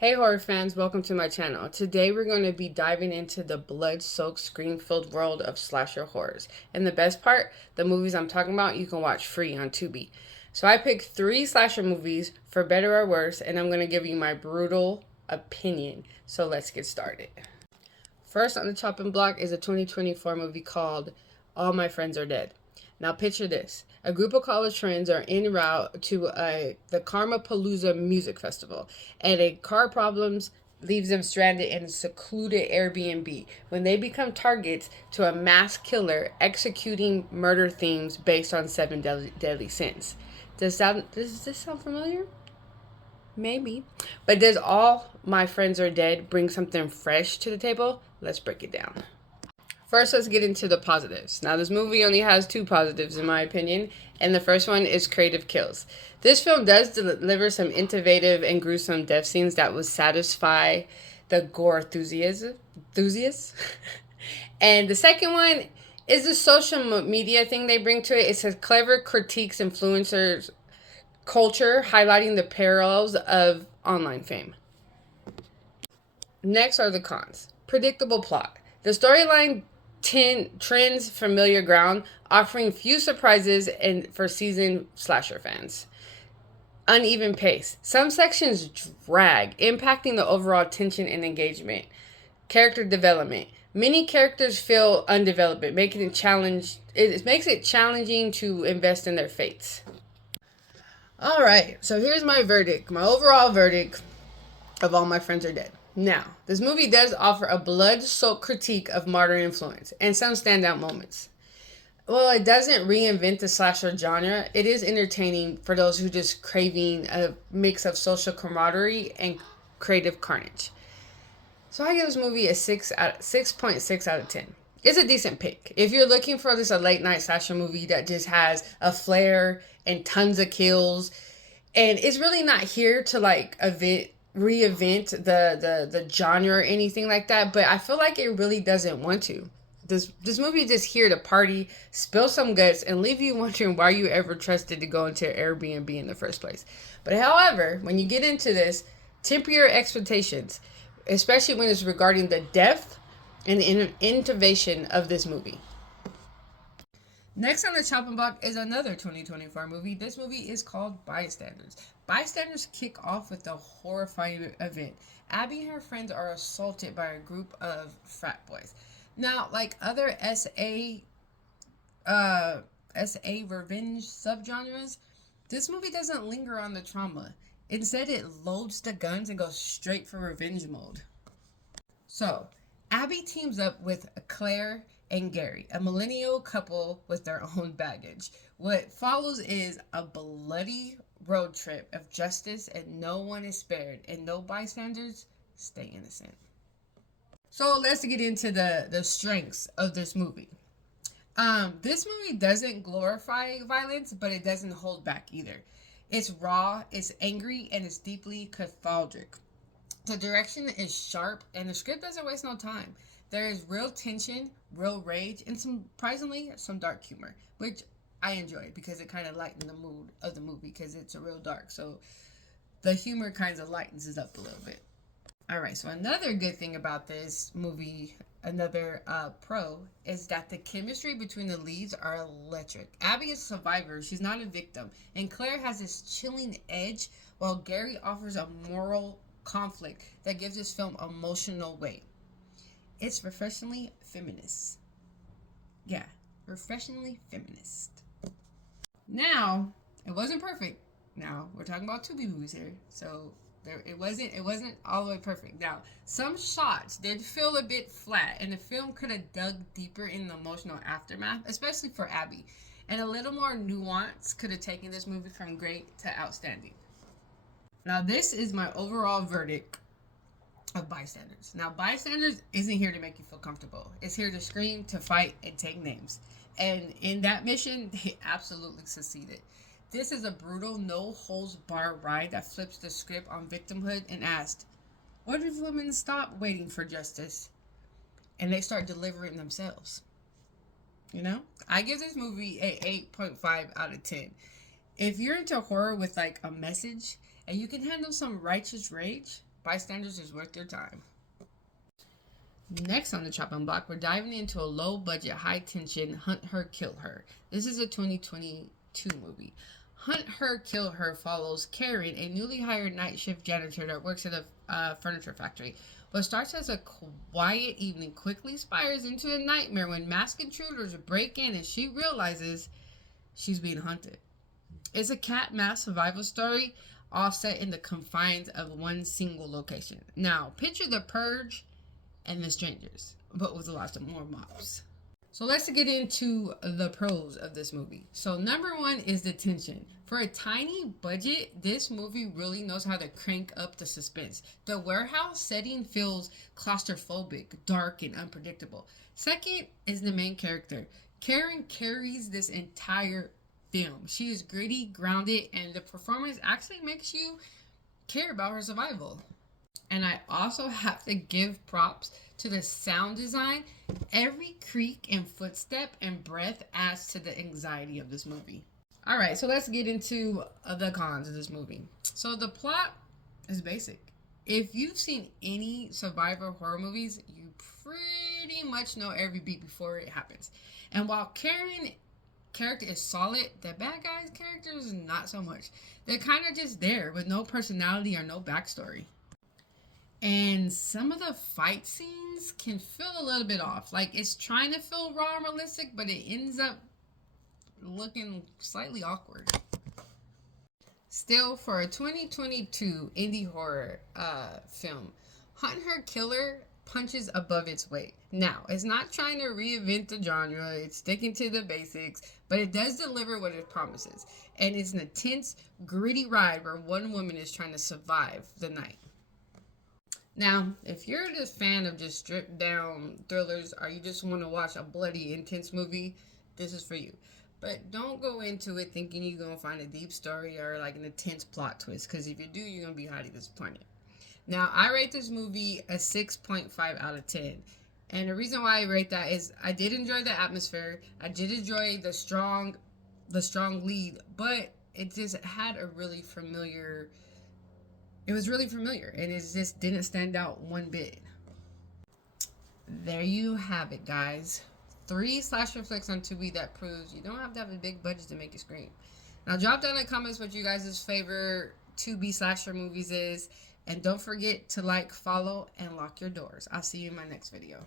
Hey horror fans, welcome to my channel. Today we're going to be diving into the blood-soaked, scream-filled world of slasher horrors. And the best part, the movies I'm talking about you can watch free on Tubi. So I picked 3 slasher movies, for better or worse, and I'm going to give you my brutal opinion. So let's get started. First on the chopping block is a 2024 movie called All My Friends Are Dead. Now picture this. A group of college friends are en route to the Karmapalooza music festival, and a car problems leaves them stranded in a secluded Airbnb when they become targets to a mass killer executing murder themes based on 7 deadly sins. Does this sound familiar? Maybe. But does All My Friends Are Dead bring something fresh to the table? Let's break it down. First, let's get into the positives. Now, this movie only has 2 positives, in my opinion, and the first one is creative kills. This film does deliver some innovative and gruesome death scenes that will satisfy the gore enthusiasts. And the second one is the social media thing they bring to it. It's a clever critiques influencers culture, highlighting the parallels of online fame. Next are the cons. Predictable plot. The storyline trends familiar ground, offering few surprises and for seasoned slasher fans. Uneven pace. Some sections drag, impacting the overall tension and engagement. Character development. Many characters feel undeveloped, making it makes it challenging to invest in their fates. All right, so here's my verdict, my overall verdict of All My Friends Are Dead. Now, this movie does offer a blood-soaked critique of modern influence and some standout moments. Well, it doesn't reinvent the slasher genre. It is entertaining for those who just craving a mix of social camaraderie and creative carnage. So I give this movie a 6.6 out of 10. It's a decent pick. If you're looking for a late night slasher movie that just has a flair and tons of kills, and it's really not here to reinvent the genre or anything like that, but I feel like it really doesn't want to. This movie is just here to party, spill some guts, and leave you wondering why you ever trusted to go into Airbnb in the first place. But however, when you get into this, temper your expectations, especially when it's regarding the depth and the innovation of this movie. Next on the chopping block is another 2024 movie. This movie is called Bystanders. Bystanders kick off with a horrifying event. Abby and her friends are assaulted by a group of frat boys. Now, like other SA revenge subgenres, this movie doesn't linger on the trauma. Instead, it loads the guns and goes straight for revenge mode. So, Abby teams up with Claire and Gary, a millennial couple with their own baggage. What follows is a bloody road trip of justice, and no one is spared, and no bystanders stay innocent. So let's get into the strengths of this movie. This movie doesn't glorify violence, but it doesn't hold back either. It's raw, it's angry, and it's deeply cathartic. The direction is sharp, and the script doesn't waste no time. There is real tension, real rage, and surprisingly some dark humor, which I enjoy because it kind of lightened the mood of the movie because it's a real dark. So the humor kind of lightens it up a little bit. All right, so another good thing about this movie, another pro, is that the chemistry between the leads are electric. Abby is a survivor, she's not a victim, and Claire has this chilling edge, while Gary offers a moral conflict that gives this film emotional weight. It's refreshingly feminist. Yeah, refreshingly feminist. Now, it wasn't perfect. Now, we're talking about Tubi movies here, so it wasn't all the way perfect. Now, some shots did feel a bit flat, and the film could have dug deeper in the emotional aftermath, especially for Abby. And a little more nuance could have taken this movie from great to outstanding. Now, this is my overall verdict of Bystanders. Now, Bystanders isn't here to make you feel comfortable. It's here to scream, to fight, and take names. And in that mission, they absolutely succeeded. This is a brutal, no-holds-barred ride that flips the script on victimhood and asks, what if women stop waiting for justice and they start delivering themselves? You know? I give this movie a 8.5 out of 10. If you're into horror with a message and you can handle some righteous rage, Bystanders is worth your time. Next on the chopping block, we're diving into a low-budget, high-tension Hunt Her, Kill Her. This is a 2022 movie. Hunt Her, Kill Her follows Karen, a newly hired night shift janitor that works at a furniture factory. What starts as a quiet evening quickly spirals into a nightmare when masked intruders break in and she realizes she's being hunted. It's a cat mouse survival story all set in the confines of one single location. Now, picture The Purge and The Strangers, but with lots of more mobs. So let's get into the pros of this movie. So number one is the tension. For a tiny budget, this movie really knows how to crank up the suspense. The warehouse setting feels claustrophobic, dark, and unpredictable. Second is the main character. Karen carries this entire film. She is gritty, grounded, and the performance actually makes you care about her survival. And I also have to give props to the sound design. Every creak and footstep and breath adds to the anxiety of this movie. All right, so let's get into the cons of this movie. So the plot is basic. If you've seen any survivor horror movies, you pretty much know every beat before it happens. And while Karen character is solid, the bad guy's character is not so much. They're kind of just there with no personality or no backstory. And some of the fight scenes can feel a little bit off. Like it's trying to feel raw and realistic, but it ends up looking slightly awkward. Still, for a 2022 indie horror film, Hunt Her Killer punches above its weight. Now, it's not trying to reinvent the genre, it's sticking to the basics, but it does deliver what it promises. And it's an intense, gritty ride where one woman is trying to survive the night. Now, if you're just a fan of just stripped down thrillers or you just want to watch a bloody, intense movie, this is for you. But don't go into it thinking you're going to find a deep story or like an intense plot twist, because if you do, you're going to be highly disappointed. Now, I rate this movie a 6.5 out of 10. And the reason why I rate that is I did enjoy the atmosphere. I did enjoy the strong lead, but it just had a really familiar... It was really familiar, and it just didn't stand out one bit. There you have it, guys. 3 slasher flicks on Tubi that proves you don't have to have a big budget to make you scream. Now, drop down in the comments what you guys' favorite Tubi slasher movies is. And don't forget to like, follow, and lock your doors. I'll see you in my next video.